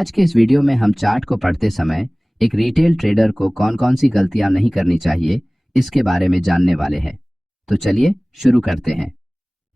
आज के इस वीडियो में हम चार्ट को पढ़ते समय एक रिटेल ट्रेडर को कौन कौन सी गलतियां नहीं करनी चाहिए इसके बारे में जानने वाले हैं। तो चलिए शुरू करते हैं।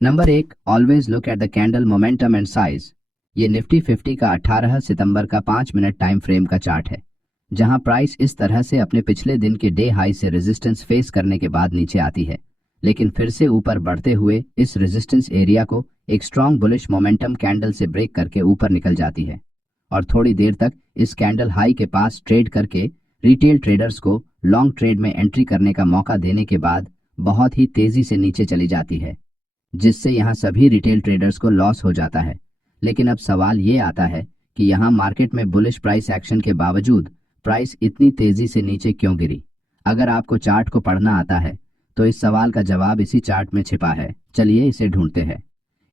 Number 1, always look at the candle momentum and size. ये निफ्टी 50 का 18 सितंबर का 5 मिनट टाइम फ्रेम का चार्ट है, जहां प्राइस इस तरह से अपने पिछले दिन के डे हाई से रेजिस्टेंस फेस करने के बाद नीचे आती है, लेकिन फिर से ऊपर बढ़ते हुए इस रेजिस्टेंस एरिया को एक स्ट्रॉन्ग बुलिश मोमेंटम कैंडल से ब्रेक करके ऊपर निकल जाती है और थोड़ी देर तक इस कैंडल हाई के पास ट्रेड करके रिटेल ट्रेडर्स को लॉन्ग ट्रेड में एंट्री करने का मौका देने के बाद बहुत ही तेजी से नीचे चली जाती है, जिससे यहां सभी रिटेल ट्रेडर्स को लॉस हो जाता है। लेकिन अब सवाल ये आता है कि यहां मार्केट में बुलिश प्राइस एक्शन के बावजूद प्राइस इतनी तेजी से नीचे क्यों गिरी। अगर आपको चार्ट को पढ़ना आता है तो इस सवाल का जवाब इसी चार्ट में छिपा है। चलिए इसे ढूंढते हैं।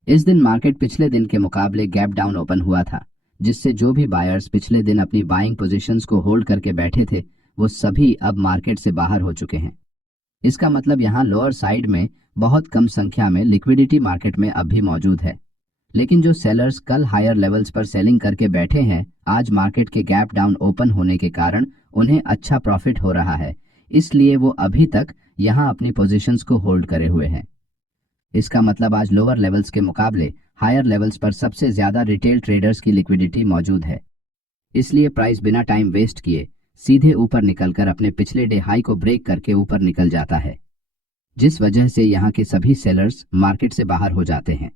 इस दिन मार्केट पिछले दिन के मुकाबले गैप डाउन ओपन हुआ था, जिससे जो भी बायर्स पिछले दिन अपनी बाइंग पोजीशंस को होल्ड करके बैठे थे वो सभी अब मार्केट से बाहर हो चुके हैं। इसका मतलब यहाँ लोअर साइड में बहुत कम संख्या में लिक्विडिटी मार्केट में अब भी मौजूद है। लेकिन जो सेलर्स कल हायर लेवल्स पर सेलिंग करके बैठे हैं, आज मार्केट के गैप डाउन ओपन होने के कारण उन्हें अच्छा प्रॉफिट हो रहा है, इसलिए वो अभी तक यहाँ अपनी पोजीशंस को होल्ड करे हुए हैं। इसका मतलब आज लोअर लेवल्स के मुकाबले हायर लेवल्स पर सबसे ज्यादा रिटेल ट्रेडर्स की लिक्विडिटी मौजूद है, इसलिए प्राइस बिना टाइम वेस्ट किए सीधे ऊपर निकलकर अपने पिछले डे हाई को ब्रेक करके ऊपर निकल जाता है, जिस वजह से यहाँ के सभी सेलर्स मार्केट से बाहर हो जाते हैं।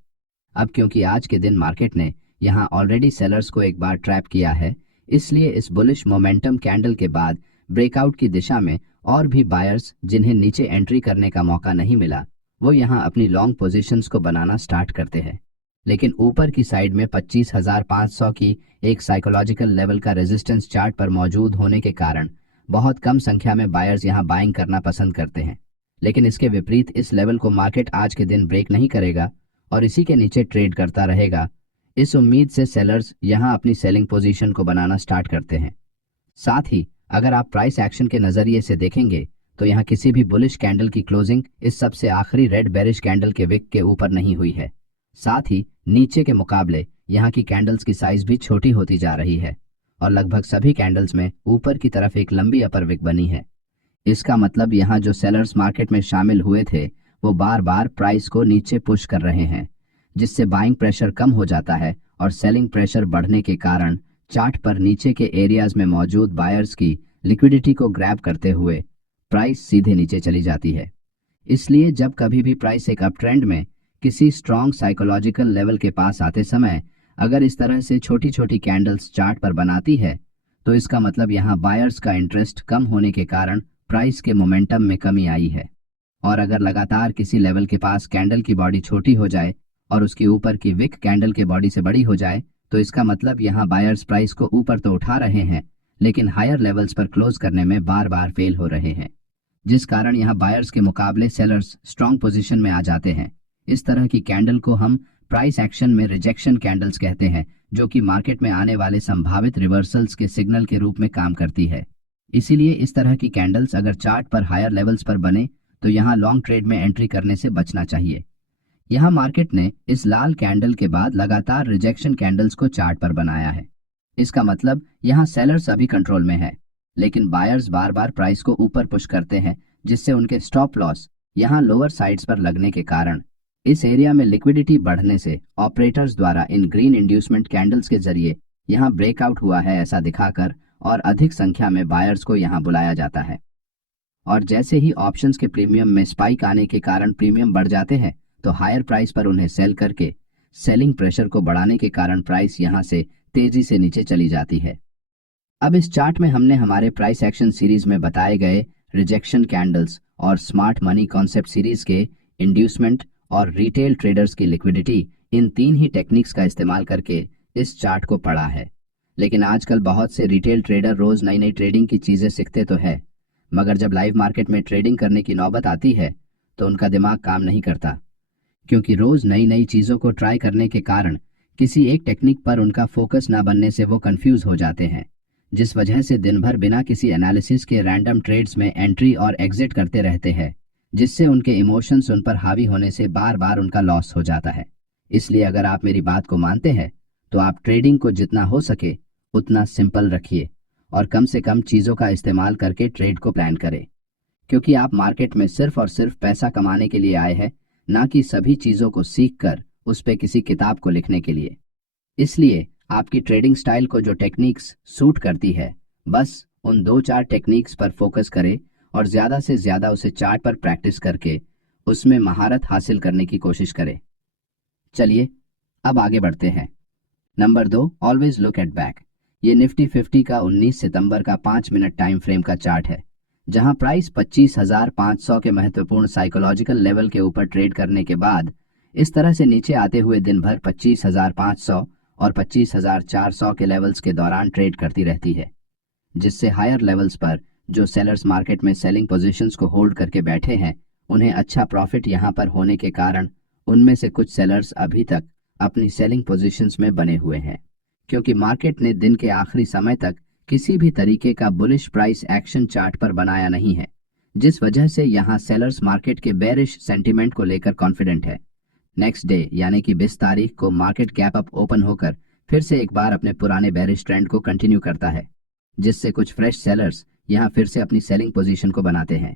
अब क्योंकि आज के दिन मार्केट ने यहाँ ऑलरेडी सेलर्स को एक बार ट्रैप किया है, इसलिए इस बुलिश मोमेंटम कैंडल के बाद ब्रेकआउट की दिशा में और भी बायर्स जिन्हें नीचे एंट्री करने का मौका नहीं मिला वो यहाँ अपनी लॉन्ग पोजीशंस को बनाना स्टार्ट करते हैं। लेकिन ऊपर की साइड में 25,500 की एक साइकोलॉजिकल लेवल का रेजिस्टेंस चार्ट पर मौजूद होने के कारण बहुत कम संख्या में बायर्स यहाँ बाइंग करना पसंद करते हैं। लेकिन इसके विपरीत इस लेवल को मार्केट आज के दिन ब्रेक नहीं करेगा और इसी के नीचे ट्रेड करता रहेगा। इस उम्मीद से सेलर्स यहाँ अपनी सेलिंग पोजीशन को बनाना स्टार्ट करते हैं। साथ ही अगर आप प्राइस एक्शन के नजरिए से देखेंगे तो यहाँ किसी भी बुलिश कैंडल की क्लोजिंग इस सबसे आखिरी रेड बेरिश कैंडल के विक के ऊपर नहीं हुई है। साथ ही नीचे के मुकाबले यहाँ की कैंडल्स की साइज भी छोटी होती जा रही है और लगभग सभी कैंडल्स में ऊपर की तरफ एक लंबी अपर विक बनी है। इसका मतलब यहाँ जो सेलर्स मार्केट में शामिल हुए थे वो बार बार प्राइस को नीचे पुश कर रहे हैं, जिससे बाइंग प्रेशर कम हो जाता है और सेलिंग प्रेशर बढ़ने के कारण चार्ट पर नीचे के एरियाज में मौजूद बायर्स की लिक्विडिटी को ग्रैब करते हुए प्राइस सीधे नीचे चली जाती है। इसलिए जब कभी भी प्राइस एक अप ट्रेंड में किसी स्ट्रॉन्ग साइकोलॉजिकल लेवल के पास आते समय अगर इस तरह से छोटी छोटी कैंडल्स चार्ट पर बनाती है तो इसका मतलब यहाँ बायर्स का इंटरेस्ट कम होने के कारण प्राइस के मोमेंटम में कमी आई है। और अगर लगातार किसी लेवल के पास कैंडल की बॉडी छोटी हो जाए और उसके ऊपर की विक कैंडल के बॉडी से बड़ी हो जाए तो इसका मतलब यहाँ बायर्स प्राइस को ऊपर तो उठा रहे हैं लेकिन हायर लेवल्स पर क्लोज करने में बार बार फेल हो रहे हैं, जिस कारण यहाँ बायर्स के मुकाबले सेलर्स स्ट्रॉन्ग पोजीशन में आ जाते हैं। इस तरह की कैंडल को हम प्राइस एक्शन में रिजेक्शन कैंडल्स कहते हैं, जो कि मार्केट में आने वाले संभावित रिवर्सल्स के सिग्नल के रूप में काम करती है। इसीलिए इस तरह की कैंडल्स अगर चार्ट पर हायर लेवल्स पर बने तो यहाँ लॉन्ग ट्रेड में एंट्री करने से बचना चाहिए। यहाँ मार्केट ने इस लाल कैंडल के बाद लगातार रिजेक्शन कैंडल्स को चार्ट पर बनाया है। इसका मतलब यहाँ सेलर्स अभी कंट्रोल में है, लेकिन बायर्स बार बार प्राइस को ऊपर पुश करते हैं, जिससे उनके स्टॉप लॉस यहाँ लोअर साइड्स पर लगने के कारण इस एरिया में लिक्विडिटी बढ़ने से ऑपरेटर्स द्वारा इन ग्रीन इंड्यूसमेंट कैंडल्स के जरिए यहाँ ब्रेकआउट हुआ है ऐसा दिखाकर और अधिक संख्या में बायर्स को यहाँ बुलाया जाता है। और जैसे ही ऑप्शंस के प्रीमियम में स्पाइक आने के कारण प्रीमियम बढ़ जाते हैं तो हायर प्राइस पर उन्हें सेल करके सेलिंग प्रेशर को बढ़ाने के कारण प्राइस यहाँ से तेजी से नीचे चली जाती है। अब इस चार्ट में हमने हमारे प्राइस एक्शन सीरीज में बताए गए रिजेक्शन कैंडल्स और स्मार्ट मनी कॉन्सेप्ट सीरीज के इंड्यूसमेंट और रिटेल ट्रेडर्स की लिक्विडिटी, इन तीन ही टेक्निक्स का इस्तेमाल करके इस चार्ट को पढ़ा है। लेकिन आजकल बहुत से रिटेल ट्रेडर रोज नई नई ट्रेडिंग की चीजें सीखते तो है, मगर जब लाइव मार्केट में ट्रेडिंग करने की नौबत आती है तो उनका दिमाग काम नहीं करता, क्योंकि रोज नई नई चीजों को ट्राई करने के कारण किसी एक टेक्निक पर उनका फोकस ना बनने से वो कंफ्यूज हो जाते हैं, जिस वजह से दिन भर बिना किसी एनालिसिस के रैंडम ट्रेड्स में एंट्री और एग्जिट करते रहते हैं, जिससे उनके इमोशंस उन पर हावी होने से बार बार उनका लॉस हो जाता है। इसलिए अगर आप मेरी बात को मानते हैं तो आप ट्रेडिंग को जितना हो सके उतना सिंपल रखिए और कम से कम चीज़ों का इस्तेमाल करके ट्रेड को प्लान करें, क्योंकि आप मार्केट में सिर्फ और सिर्फ पैसा कमाने के लिए आए हैं, ना कि सभी चीज़ों को सीख कर उस पे किसी किताब को लिखने के लिए। इसलिए आपकी ट्रेडिंग स्टाइल को जो टेक्निक्स सूट करती है, बस उन 2-4 टेक्निक्स पर फोकस करें और ज़्यादा से ज़्यादा उसे चार्ट पर प्रैक्टिस करके उसमें महारत हासिल करने की कोशिश करें। चलिए अब आगे बढ़ते हैं। Number 2, always look at back. ये निफ्टी 50 का 19 सितंबर का 5 मिनट टाइम फ्रेम का चार्ट है, जहां प्राइस 25,500 के महत्वपूर्ण साइकोलॉजिकल लेवल के ऊपर ट्रेड करने के बाद इस तरह से नीचे आते हुए दिन भर 25,500 और 25,400 के लेवल्स के दौरान ट्रेड करती रहती है, जिससे हायर लेवल्स पर जो सेलर्स मार्केट में सेलिंग पोजीशंस को होल्ड करके बैठे हैं, उन्हें अच्छा प्रॉफिट यहां पर होने के कारण उनमें से कुछ सेलर्स अभी तक अपनी सेलिंग पोजीशंस में बने हुए हैं, क्योंकि मार्केट ने दिन के आखिरी समय तक किसी भी तरीके का बुलिश प्राइस एक्शन चार्ट पर बनाया नहीं है, जिस वजह से यहां सेलर्स मार्केट के बेरिश सेंटीमेंट को लेकर कॉन्फिडेंट है। नेक्स्ट डे यानी कि 20 तारीख को मार्केट गैप अप ओपन होकर फिर से एक बार अपने पुराने बेरिश ट्रेंड को कंटिन्यू करता है, जिससे कुछ फ्रेश सेलर्स यहां फिर से अपनी सेलिंग पोजीशन को बनाते हैं।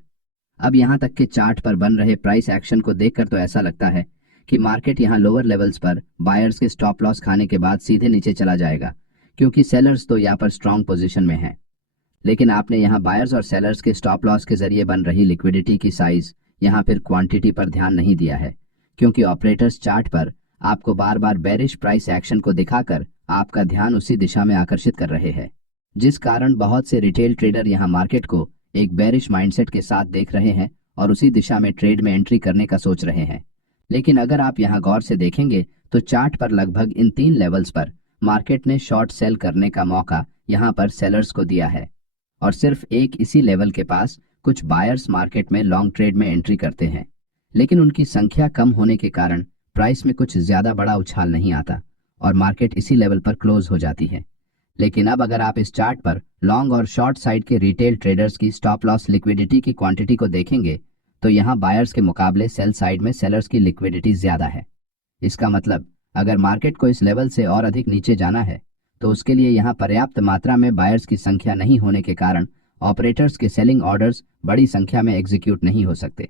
अब यहां तक के चार्ट पर बन रहे प्राइस एक्शन को देखकर तो ऐसा लगता है कि मार्केट यहां लोअर लेवल्स पर बायर्स के स्टॉप लॉस खाने के बाद सीधे नीचे चला जाएगा, क्योंकि सेलर्स तो यहां पर स्ट्रांग पोजीशन में हैं। लेकिन आपने यहां बायर्स और सेलर्स के स्टॉप लॉस के जरिए बन रही लिक्विडिटी की साइज यहां फिर क्वांटिटी पर ध्यान नहीं दिया है, क्योंकि ऑपरेटर्स चार्ट पर आपको बार बार बेरिश प्राइस एक्शन को दिखाकर आपका ध्यान उसी दिशा में आकर्षित कर रहे हैं, जिस कारण बहुत से रिटेल ट्रेडर यहां मार्केट को एक बेरिश माइंडसेट के साथ देख रहे हैं और उसी दिशा में ट्रेड में एंट्री करने का सोच रहे हैं। लेकिन अगर आप यहां गौर से देखेंगे तो चार्ट पर लगभग इन 3 लेवल्स पर मार्केट ने शॉर्ट सेल करने का मौका यहां पर सेलर्स को दिया है, और सिर्फ एक इसी लेवल के पास कुछ बायर्स मार्केट में लॉन्ग ट्रेड में एंट्री करते हैं, लेकिन उनकी संख्या कम होने के कारण प्राइस में कुछ ज्यादा बड़ा उछाल नहीं आता और मार्केट इसी लेवल पर क्लोज हो जाती है। लेकिन अब अगर आप इस चार्ट पर लॉन्ग और शॉर्ट साइड के रिटेल ट्रेडर्स की स्टॉप लॉस लिक्विडिटी की क्वांटिटी को देखेंगे तो यहां बायर्स के मुकाबले सेल साइड में सेलर्स की लिक्विडिटी ज्यादा है। इसका मतलब अगर मार्केट को इस लेवल से और अधिक नीचे जाना है तो उसके लिए यहां पर्याप्त मात्रा में बायर्स की संख्या नहीं होने के कारण ऑपरेटर्स के सेलिंग ऑर्डर्स बड़ी संख्या में एग्जीक्यूट नहीं हो सकते।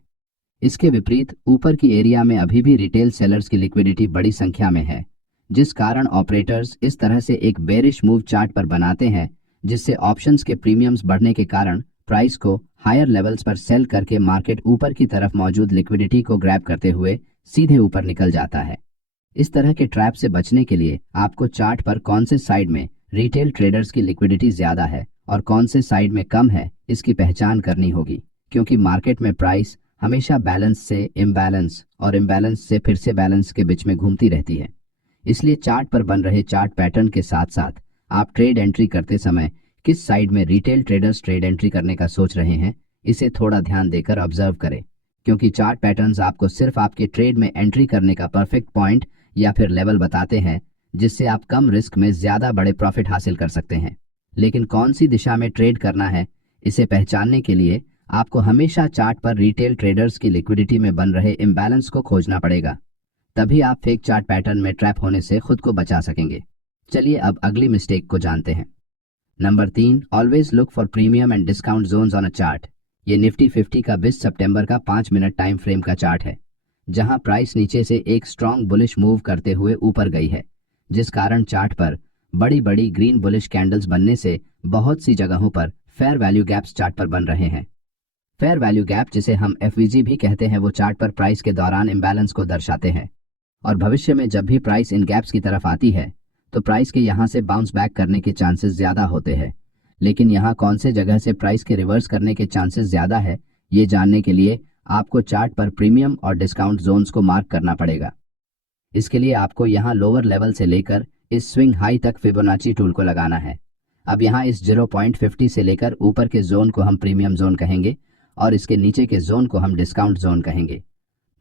इसके विपरीत ऊपर की एरिया में अभी भी रिटेल सेलर्स की लिक्विडिटी बड़ी संख्या में है, जिस कारण ऑपरेटर्स इस तरह से एक बेरिश मूव चार्ट पर बनाते हैं, जिससे ऑप्शंस के प्रीमियम्स बढ़ने के कारण प्राइस को हायर लेवल्स पर सेल करके मार्केट ऊपर की तरफ मौजूद लिक्विडिटी को ग्रैब करते हुए सीधे ऊपर निकल जाता है। इस तरह के ट्रैप से बचने के लिए आपको चार्ट पर कौन से साइड में रिटेल ट्रेडर्स की लिक्विडिटी ज्यादा है और कौन से साइड में कम है, इसकी पहचान करनी होगी, क्योंकि मार्केट में प्राइस हमेशा बैलेंस से इम्बैलेंस और इम्बैलेंस से फिर से बैलेंस के बीच में घूमती रहती है। इसलिए चार्ट पर बन रहे चार्ट पैटर्न के साथ साथ आप ट्रेड एंट्री करते समय किस साइड में रिटेल ट्रेडर्स ट्रेड एंट्री करने का सोच रहे हैं, इसे थोड़ा ध्यान देकर ऑब्जर्व करें, क्योंकि चार्ट पैटर्न्स आपको सिर्फ आपके ट्रेड में एंट्री करने का परफेक्ट पॉइंट या फिर लेवल बताते हैं, जिससे आप कम रिस्क में ज्यादा बड़े प्रॉफिट हासिल कर सकते हैं। लेकिन कौन सी दिशा में ट्रेड करना है, इसे पहचानने के लिए आपको हमेशा चार्ट पर रिटेल ट्रेडर्स की लिक्विडिटी में बन रहे इम्बैलेंस को खोजना पड़ेगा, तभी आप फेक चार्ट पैटर्न में ट्रैप होने से खुद को बचा सकेंगे। चलिए अब अगली मिस्टेक को जानते हैं। Number 3, always look for premium and discount zones on a chart. ये निफ्टी 50 का 20 सितंबर का 5 मिनट टाइम फ्रेम का चार्ट है, जहां प्राइस नीचे से एक स्ट्रॉन्ग बुलिश मूव करते हुए ऊपर गई है, जिस कारण चार्ट पर बड़ी बड़ी ग्रीन बुलिश कैंडल्स बनने से बहुत सी जगहों पर फेयर वैल्यू गैप्स चार्ट पर बन रहे हैं। फेयर वैल्यू गैप, जिसे हम एफवीजी भी कहते हैं, वो चार्ट पर प्राइस के दौरान इम्बैलेंस को दर्शाते हैं, और भविष्य में जब भी प्राइस इन गैप्स की तरफ आती है तो प्राइस के यहां से बाउंस बैक करने के चांसेस ज्यादा होते हैं। लेकिन यहां कौन से जगह से प्राइस के रिवर्स करने के चांसेस ज्यादा है, ये जानने के लिए आपको चार्ट पर प्रीमियम और डिस्काउंट जोन्स को मार्क करना पड़ेगा। इसके लिए आपको यहां लोअर लेवल से लेकर इस स्विंग हाई तक फिबोनाची टूल को लगाना है। अब यहां इस 0.50 से लेकर ऊपर के जोन को हम प्रीमियम जोन कहेंगे और इसके नीचे के जोन को हम डिस्काउंट जोन कहेंगे।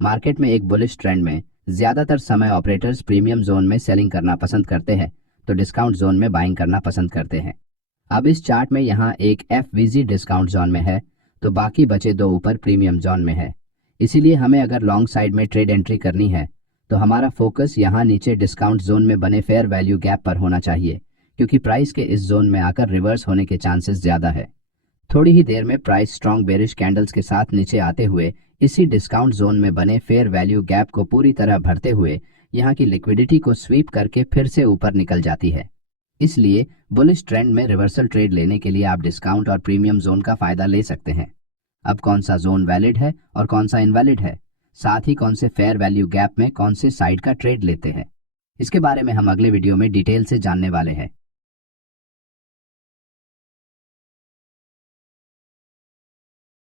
मार्केट में एक बुलिश ट्रेंड में ज्यादातर समय ऑपरेटर्स प्रीमियम जोन में सेलिंग करना पसंद करते हैं, तो डिस्काउंट जोन में बाइंग करना पसंद करते हैं। अब इस चार्ट में यहाँ एक एफवीजी डिस्काउंट जोन में है, तो बाकी बचे 2 ऊपर प्रीमियम जोन में है। इसीलिए हमें अगर लॉन्ग साइड में ट्रेड एंट्री करनी है तो हमारा फोकस यहाँ नीचे डिस्काउंट जोन में बने फेयर वैल्यू गैप पर होना चाहिए, क्योंकि प्राइस के इस जोन में आकर रिवर्स होने के चांसेस ज्यादा है। थोड़ी ही देर में प्राइस स्ट्रॉन्ग बेरिश कैंडल्स के साथ नीचे आते हुए इसी डिस्काउंट जोन में बने फेयर वैल्यू गैप को पूरी तरह भरते हुए यहाँ की लिक्विडिटी को स्वीप करके फिर से ऊपर निकल जाती है। इसलिए बुलिश ट्रेंड में रिवर्सल ट्रेड लेने के लिए आप डिस्काउंट और प्रीमियम जोन का फायदा ले सकते हैं। अब कौन सा जोन वैलिड है और कौन सा इनवैलिड है, साथ ही कौन से फेयर वैल्यू गैप में कौन से साइड का ट्रेड लेते हैं, इसके बारे में हम अगले वीडियो में डिटेल से जानने वाले हैं।